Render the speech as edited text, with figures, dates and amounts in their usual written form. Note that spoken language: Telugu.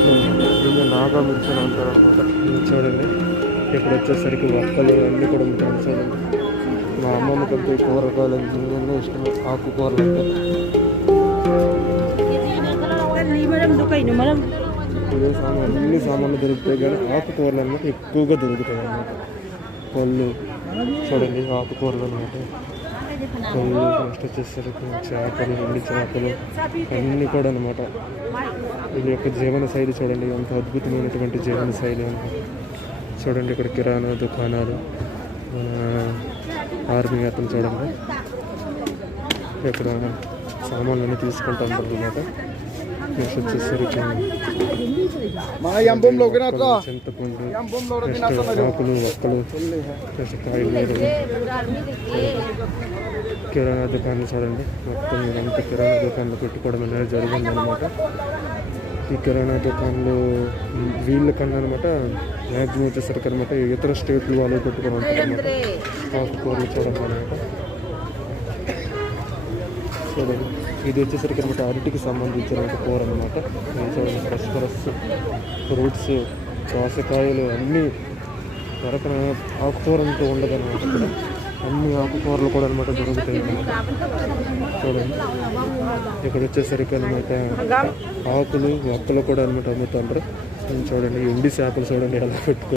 ఆకుకూరలు దీన్ని నాగా మిర్చి అని అంటారు అనమాట. చూడండి ఇక్కడ వచ్చేసరికి వక్కలు అన్నీ కూడా ఉంటాయి. చూడండి మా అమ్మమ్మ కొంచెం కూరగాయలు అన్నీ ఇష్టం, ఆకుకూరలు అంటే. ఇదే సామాన్ అన్ని సామాన్లు దొరుకుతాయి, కానీ ఆకుకూరలు అనమాట ఎక్కువగా దొరుకుతాయి అన్నమాట. పళ్ళు చూడండి ఆకుకూరలు అనమాట, పళ్ళు నెక్స్ట్ వచ్చేసరికి చేపలు, ఎండి చేపలు అన్నీ కూడా అనమాట. వీళ్ళ యొక్క జీవన శైలి చూడండి, ఎంత అద్భుతమైనటువంటి జీవన శైలి అనమాట. చూడండి ఇక్కడ కిరాణా దుకాణాలు, ఆర్మీ అతను చూడండి ఇక్కడ సామాన్లన్నీ తీసుకుంటూ ఉంటారు అనమాట. నెక్స్ట్ వచ్చేసరికి చింతపండు, నెక్స్ట్ ఆకులు, వక్కలు, నెక్స్ట్ కాయలు, కిరాణా దుకాణాలు చూడండి. మొత్తం మీరంతా కిరాణా దుకాణాలు పెట్టుకోవడం అనేది జరిగింది అనమాట. ఈ కిరాణా దుకాణాలు వీళ్ళ కన్నా అనమాట మ్యాక్సిమం వచ్చేసరికి అనమాట ఇతర స్టేట్లు వాళ్ళు పెట్టుకొని ఉంటారు అనమాట. ఆకుకూరలు చూడండి అనమాట. చూడండి ఇది వచ్చేసరికి అనమాట అరటికి సంబంధించిన కూర అనమాట. చూడండి ఫ్రెష్ ఫ్రూట్స్, దోసకాయలు అన్నీ దొరకన ఆకుకూర అంటూ ఉండదు అనమాట. ఇక్కడ అన్ని ఆకుకూరలు కూడా అనమాట దొరుకుతాయి. చూడండి ఇక్కడ వచ్చేసరికి అనమాట ఆకులు, వక్కలు కూడా అనమాట అమ్ముతుంటారు. చూడండి ఎండి చేపలు చూడండి ఎలా పెట్టుకో